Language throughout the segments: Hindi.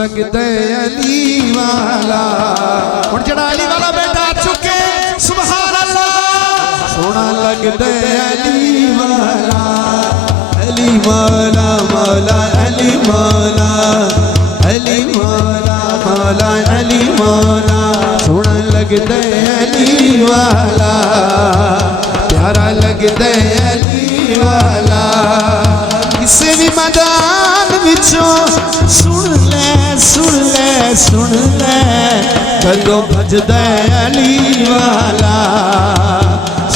लगदे अली वाला। हुण जिहड़ा अली वाला बेटा चुके सुभान अल्लाह। सोना लगदे अली वाला, अली मौला मौला अली मौला, अली मौला मौला अली मौला। सोना लगदे अली वाला, प्यारा लगदे अली वाला। किसी भी मैदान विचों सुन ले सुन ले सुन ले, कदों भजदे अली वाला।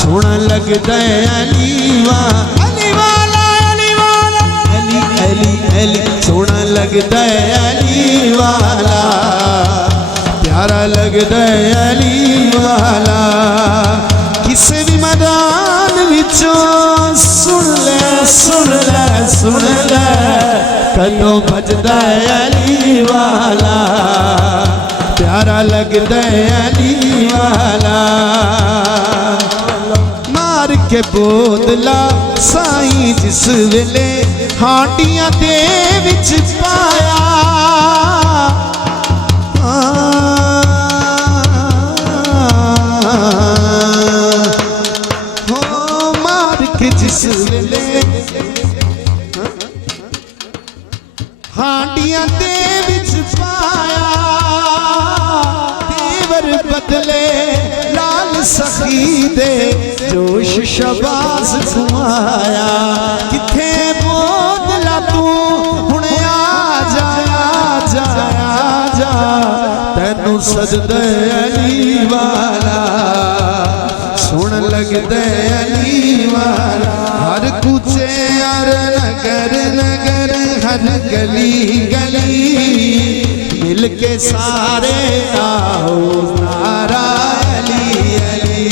सोना लगदे अली वाला, अली वाला अली वाला, अली अली अली। सोना लगदे अली वाला, प्यारा लगदे अली वाला। किसी भी मैदान विचों सुन ले सुन ले सुन ले, कदों भजदा अली वाला। प्यारा लगदा अली वाला। मार के बोदला साईं जिस वेले हांडियां दे विच पाया, जिस वेले हांडियां दे विच पाया, देवर बदले लाल सखी दे जोश शबाज घुमाया। किथे बोदला तू हुण आ जाया जाया जा, तैनू सजदे अली वाला। सुन लगदे अली वाला। हर कूचे हर नगर नगर हर गली गली, मिल के सारे आओ नारा अली अली।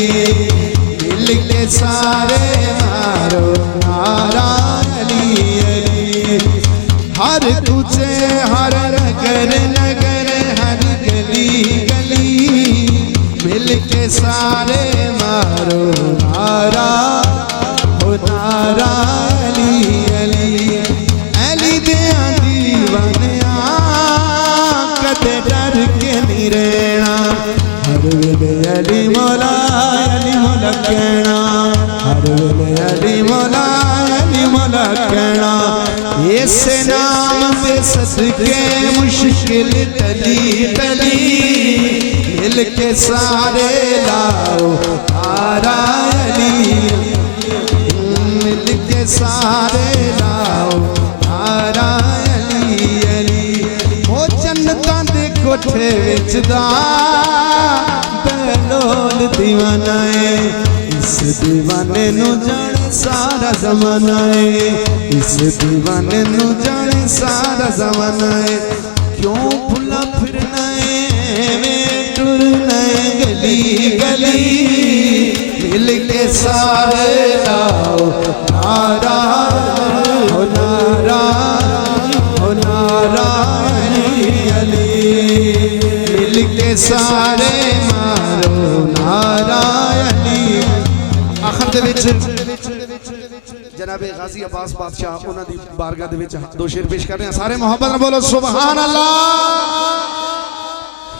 मिल के सारे मारो नारा अली अली। हर कूचे हर नगर नगर हर गली गली, मिल के सारे मारो नारा नारा अली अली। अली दियां दीवानिया कदे डर के नहीं रहना, हर वेले अली मौला कहना। हर वेले अली मौला कहना। इस नाम पे सदके मुश्किल टली टली, मिल के सारे लाओ नारा अली। सारे लाओ नारा अली अली। ओ जन्नतां दे कोठे विच दा बलोल दीवाना है, इस दीवाने नू जाने सारा ज़माना है। इस दीवाने नू जाने सारा ज़माना है। क्यों भुला फिरना है वे टुरना है गली गली, मिल के सारे लाओ नारा हो नारा हो नारा अली अली। मिल के सारे मारो नारा अली। आखिर दे विच जनाबे गाजी अब्बास बादशाह उन्हां दी बारगाह दे विच दो शेर पेश कर रहे हैं। सारे मोहब्बत नाल बोलो सुभान अल्लाह।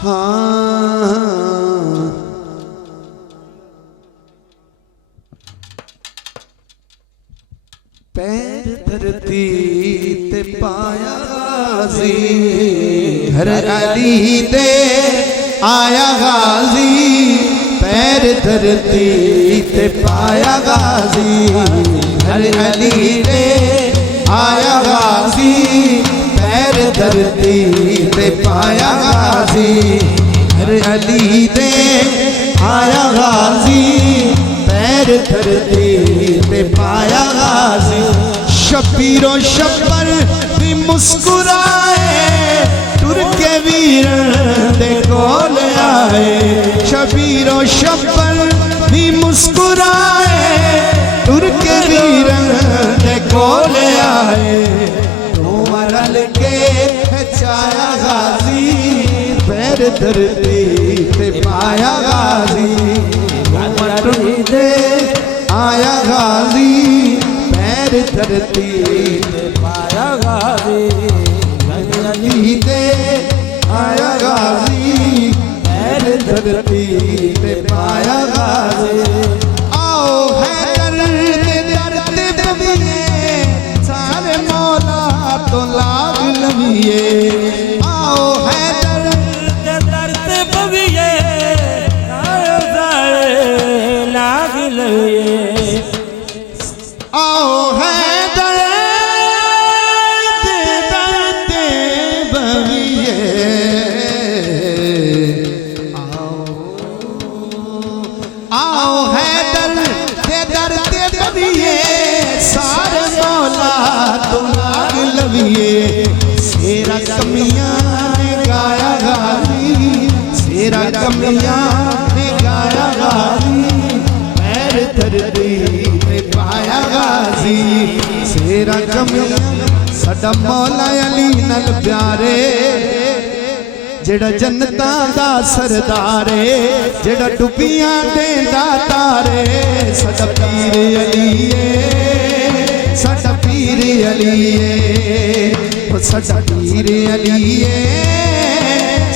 हाँ पैर धरती ते पाया गाजी, घर अली दे आया गाजी। पैर धरती ते पाया गाजी, घर अली दे आया गाजी। पैर धरती ते पाया गाजी, घर अली दे आया गाजी। पैर धरती ते पाया गाजी। शबीरो शब्बर भी मुस्कुराए, टुर के वीर दे कोल आए। शबीरो शब्बर भी मुस्कुराए, टुर के वीर दे कोल आए। रल के छाया गाजी, पैर धरती ते पाया गाजी। दे आया गाजी, पैर धरती ते पाया गाजी। अली दे कमियां निगाया गाजी, पैर धरती ते पाया गाजी। सेरा कमियां साडा मौला अली नाल प्यारे, जेड़ा जन्नतां दा सरदार है, जेड़ा डुबियां देंदा तारे। साडा पीर अली है, साडा पीर अली है, साडा पीर अली है,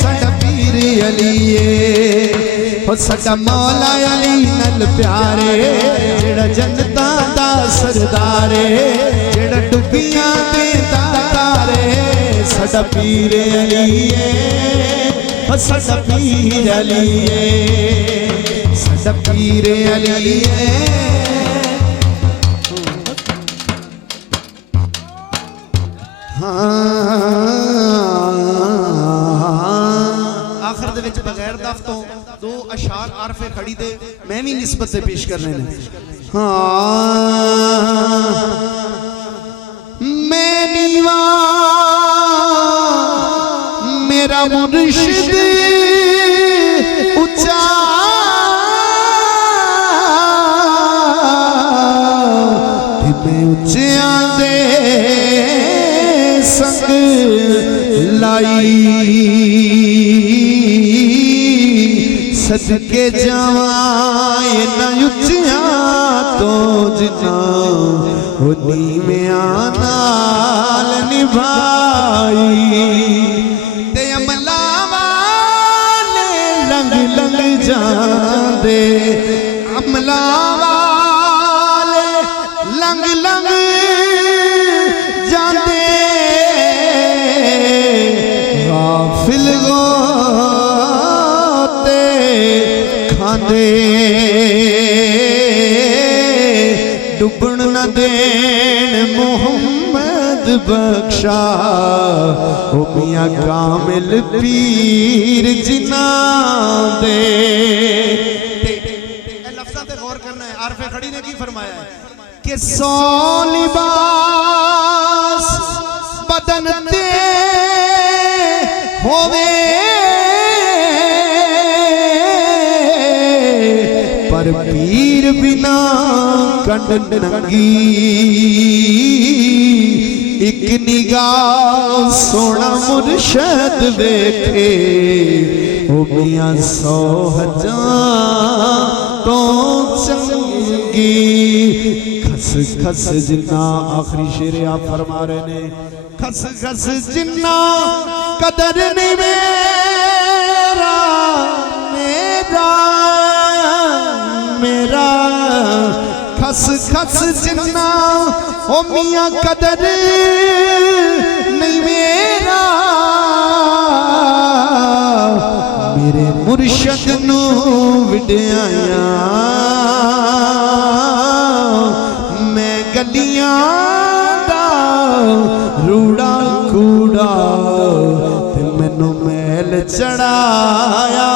साडा पीर अली है। साडा मौला अली नाल प्यारे, जेड़ा जन्नतां दा सरदार है, जेड़ा डुबियां देंदा तारे। साडा पीर अली है, साडा पीर अली है, साडा पीर अली है। आखिर दे विच बगैर दफ तो दो अशार आरफे खड़ी दे मैं भी निस्बत से पेश करने ने। मैं नीवा मेरा मुर्शिद ऊंचा, मैं ऊंचिया दे संग लाई, सदके जावाए न ऊंचिया तो जिना होनी में नाल निभाई। लंग जांदे अमला वाले, लंग लंग जांदे गाफिल गोते खांदे। डुबन न देन मोहम्मद बख्शा, ओ मियां कामिल पीर जिना दे। लफ्ज़ां ते गौर करना है। आरफे खड़ी ने की फरमाया है कि सौ लिबास बदन ते होवे, पर पीर बिना कंड नंगी। एक निगाह सोना मुर्शद देखे, ओ मियां 100,000 तो चंगी। खस खस जिन्ना आखिरी शेर आप फरमा रहे ने, खस खस जिन्ना कदर नहीं मेरा मेरा मेरा। खस खस जिन्ना ओ मियां कदर नहीं मेरा, मेरे मुर्शद नू विड़ाया मैं गलियां दा रूड़ा कूड़ा, ते मैनू मैल चढ़ाया